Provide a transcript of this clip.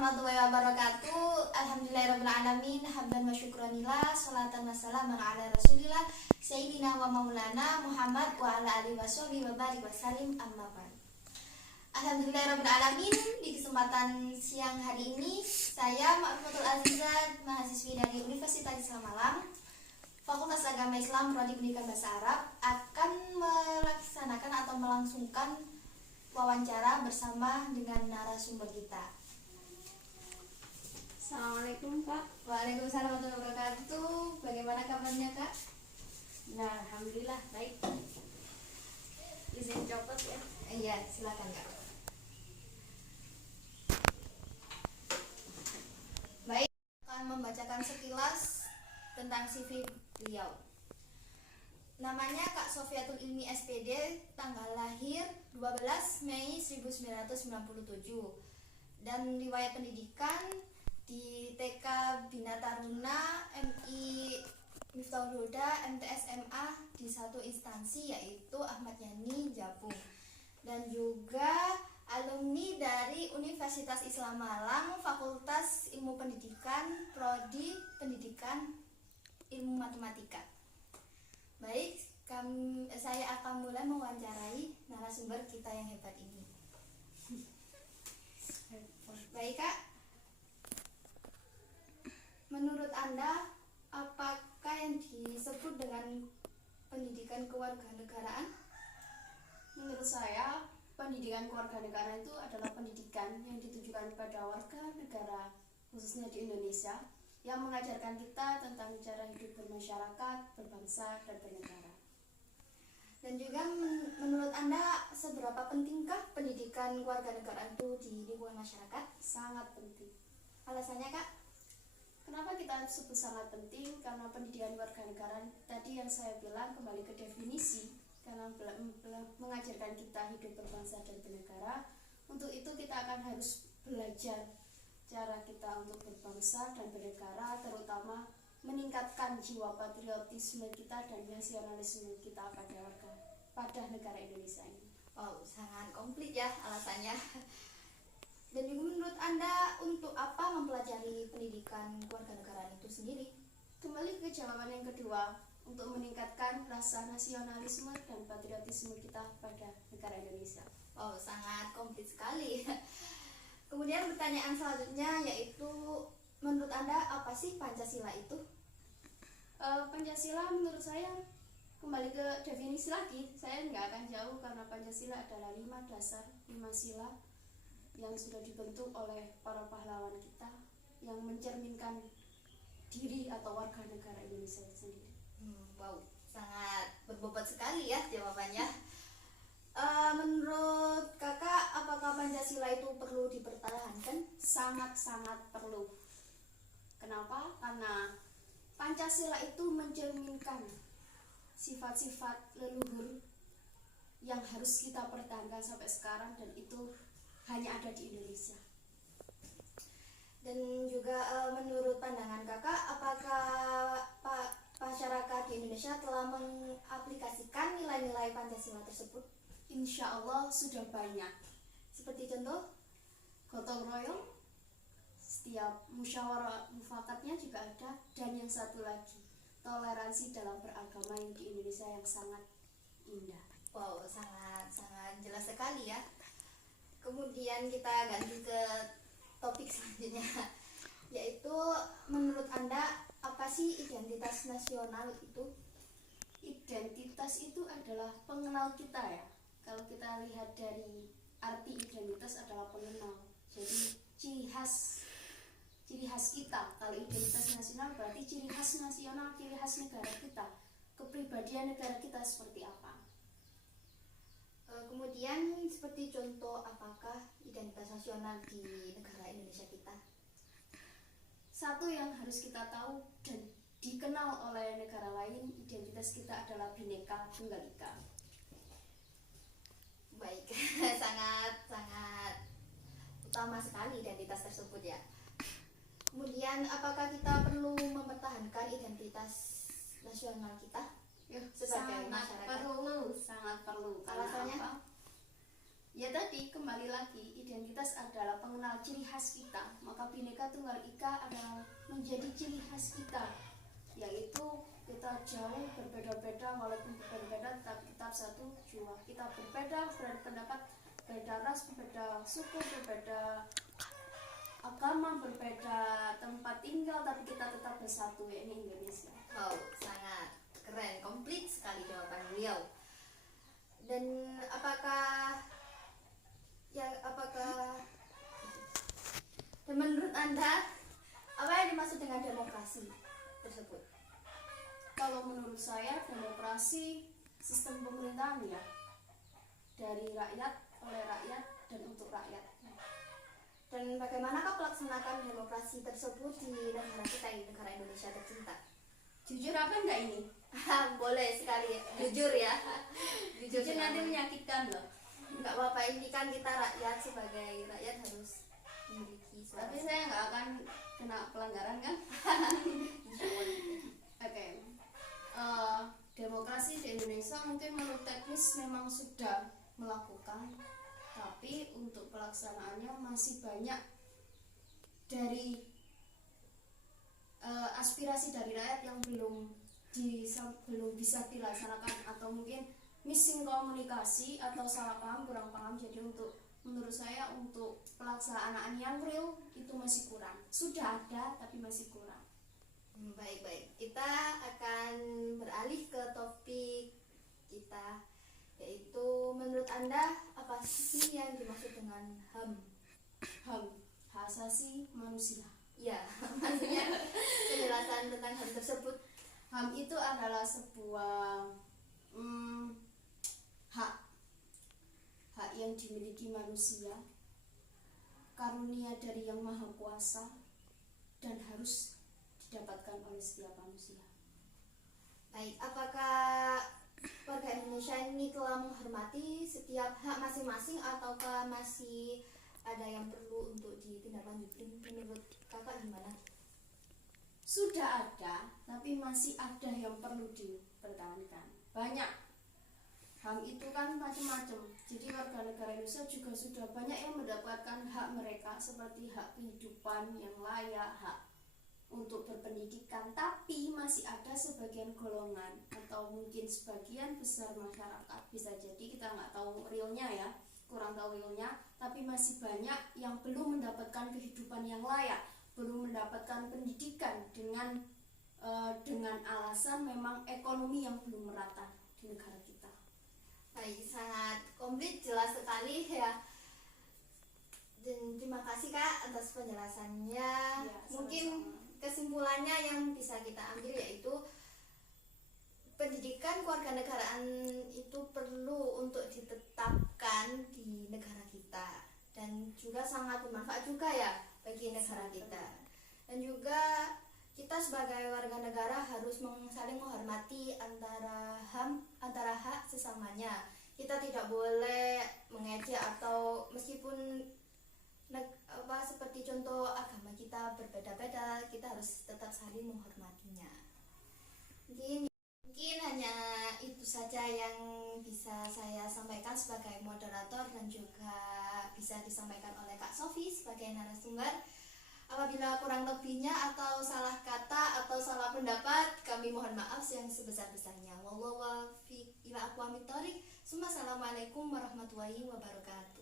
warahmatullahi wabarakatuh. Alhamdulillahirrahmanirrahim. Hamdan wa syukranillah. Salatan wa salaman ala rasulillah Sayyidina wa maulana Muhammad wa ala alihi wa sahbihi wa barik wa salim amma ba'd. Alhamdulillahirrahmanirrahim. Di kesempatan siang hari ini, saya Ma'rifatul Azizah, mahasiswi dari Universitas Islam Malang, Fakultas Agama Islam, Prodi Pendidikan Bahasa Arab, akan melaksanakan atau melangsungkan wawancara bersama dengan narasumber kita. Assalamualaikum Kak. Waalaikumsalam warahmatullahi wabarakatuh. Bagaimana kabarnya Kak? Nah, alhamdulillah baik. Izin copot ya. Iya, silakan Kak. Baik, akan membacakan sekilas tentang CV beliau. Namanya Kak Sofiatul Ilmi SPD, tanggal lahir 12 Mei 1997, dan riwayat pendidikan di TK Bina Taruna MI Miftahul Huda MTSMA di satu instansi, yaitu Ahmad Yani Japung, dan juga alumni dari Universitas Islam Malang, Fakultas Ilmu Pendidikan, Prodi Pendidikan Ilmu Matematika. Baik, saya akan mulai mewawancarai narasumber kita yang hebat ini. Baik Kak, menurut Anda, apakah yang disebut dengan pendidikan kewarganegaraan? Menurut saya, pendidikan kewarganegaraan itu adalah pendidikan yang ditujukan pada warga negara, khususnya di Indonesia, yang mengajarkan kita tentang cara hidup bermasyarakat, berbangsa, dan bernegara. Dan juga menurut Anda, seberapa pentingkah pendidikan kewarganegaraan itu di lingkungan masyarakat? Sangat penting. Alasannya Kak? Kenapa kita sebut sangat penting? Karena pendidikan kewarganegaraan tadi yang saya bilang, kembali ke definisi, karena mengajarkan kita hidup berbangsa dan bernegara. Untuk itu kita akan harus belajar cara kita untuk berbangsa dan bernegara, terutama meningkatkan jiwa patriotisme kita dan nasionalisme kita pada negara Indonesia ini. Wow, sangat komplit ya alasannya. Dan juga menurut Anda, untuk apa mempelajari pendidikan kewarganegaraan itu sendiri? Kembali ke jawaban yang kedua, untuk meningkatkan rasa nasionalisme dan patriotisme kita pada negara Indonesia. Wow, sangat komplit sekali. Kemudian pertanyaan selanjutnya yaitu, menurut Anda apa sih Pancasila itu? Pancasila menurut saya, kembali ke definisi lagi, saya nggak akan jauh karena Pancasila adalah 5 dasar, 5 sila yang sudah dibentuk oleh para pahlawan kita yang mencerminkan diri atau warga negara Indonesia sendiri. Wow, sangat berbobot sekali ya jawabannya. Menurut Kakak, apakah Pancasila itu perlu dipertahankan? Sangat-sangat perlu. Kenapa? Karena Pancasila itu mencerminkan sifat-sifat leluhur yang harus kita pertahankan sampai sekarang, dan itu hanya ada di Indonesia. Dan juga menurut pandangan Kakak, apakah masyarakat di Indonesia telah mengaplikasikan nilai-nilai Pancasila tersebut? Insya Allah sudah banyak. Seperti contoh? Gotong royong, setiap musyawarah mufakatnya juga ada, dan yang satu lagi, toleransi dalam beragama yang di Indonesia yang sangat indah. Wow, sangat jelas sekali ya. Kemudian kita ganti ke topik selanjutnya, yaitu menurut Anda apa sih identitas nasional itu? Identitas itu adalah pengenal kita ya. Kalau kita lihat dari arti identitas adalah pengenal. Jadi ciri khas kita. Kalau identitas nasional berarti ciri khas nasional, ciri khas negara kita, kepribadian negara kita seperti apa. Kemudian seperti contoh, apakah identitas nasional di negara Indonesia kita? Satu yang harus kita tahu dan dikenal oleh negara lain, identitas kita adalah Bhinneka Tunggal Ika. Baik, sangat utama sekali identitas tersebut ya. Kemudian apakah kita perlu mempertahankan identitas nasional kita sebagai masyarakat? Sangat perlu. Alasannya? Apa? Ya tadi kembali lagi, identitas adalah pengenal ciri khas kita, maka Bhinneka Tunggal Ika adalah menjadi ciri khas kita, yaitu kita jauh berbeda-beda walaupun berbeda tapi tetap satu jua. Kita berbeda berpendapat, berbeda ras, berbeda suku, berbeda agama, berbeda tempat tinggal, tapi kita tetap bersatu, yaitu Indonesia. Wow, sangat keren, komplit sekali jawaban beliau. Dan dan menurut Anda apa yang dimaksud dengan demokrasi tersebut? Kalau menurut saya demokrasi sistem pemerintahan ya, dari rakyat, oleh rakyat, dan untuk rakyat. Dan bagaimanakah pelaksanakan demokrasi tersebut di negara kita, di negara Indonesia tercinta? Jujur apa enggak ini? Boleh sekali, jujur ya. Jujur nanti menyakitkan loh. Nggak apa-apa, ini kan kita rakyat, sebagai rakyat harus memiliki suara. Tapi saya nggak akan kena pelanggaran kan? Oke. Demokrasi di Indonesia mungkin menurut teknis memang sudah melakukan, tapi untuk pelaksanaannya masih banyak dari aspirasi dari rakyat yang belum bisa dilaksanakan, atau mungkin missing komunikasi atau salah paham, kurang paham. Jadi menurut saya untuk pelaksanaan yang real itu masih kurang. Sudah ada tapi masih kurang. Baik, kita akan beralih ke topik kita, yaitu menurut Anda apa sih yang dimaksud dengan HAM? HAM, hak asasi manusia. Ya, maksudnya penjelasan tentang HAM tersebut. HAM itu adalah sebuah hak yang dimiliki manusia, karunia dari Yang Maha Kuasa, dan harus didapatkan oleh setiap manusia. Baik, apakah warga Indonesia ini telah menghormati setiap hak masing-masing, ataukah masih ada yang perlu untuk ditindaklanjuti? Menurut kakak gimana? Sudah ada, tapi masih ada yang perlu dipertahankan. Banyak. HAM itu kan macam-macam. Jadi warga negara Indonesia juga sudah banyak yang mendapatkan hak mereka, seperti hak kehidupan yang layak, hak untuk berpendidikan. Tapi masih ada sebagian golongan atau mungkin sebagian besar masyarakat, bisa jadi kita nggak tahu realnya ya, kurang tahu realnya, tapi masih banyak yang belum mendapatkan kehidupan yang layak, belum mendapatkan pendidikan dengan alasan memang ekonomi yang belum merata di negara kita. Baik, sangat komplit, jelas sekali ya. Dan terima kasih Kak atas penjelasannya. Ya, mungkin sama-sama. Kesimpulannya yang bisa kita ambil yaitu pendidikan kewarganegaraan itu perlu untuk ditetapkan di negara kita, dan juga sangat bermanfaat juga ya bagi negara kita. Dan juga kita sebagai warga negara harus saling menghormati antara hak sesamanya. Kita tidak boleh mengejek, atau meskipun seperti contoh agama kita berbeda-beda, kita harus tetap saling menghormatinya. Mungkin hanya itu saja yang bisa saya sampaikan sebagai moderator, dan juga bisa disampaikan oleh Kak Sofi sebagai narasumber. Apabila kurang lebihnya atau salah kata atau salah pendapat, kami mohon maaf yang sebesar-besarnya. Wallahu a'lam bishawab. Assalamualaikum warahmatullahi wabarakatuh.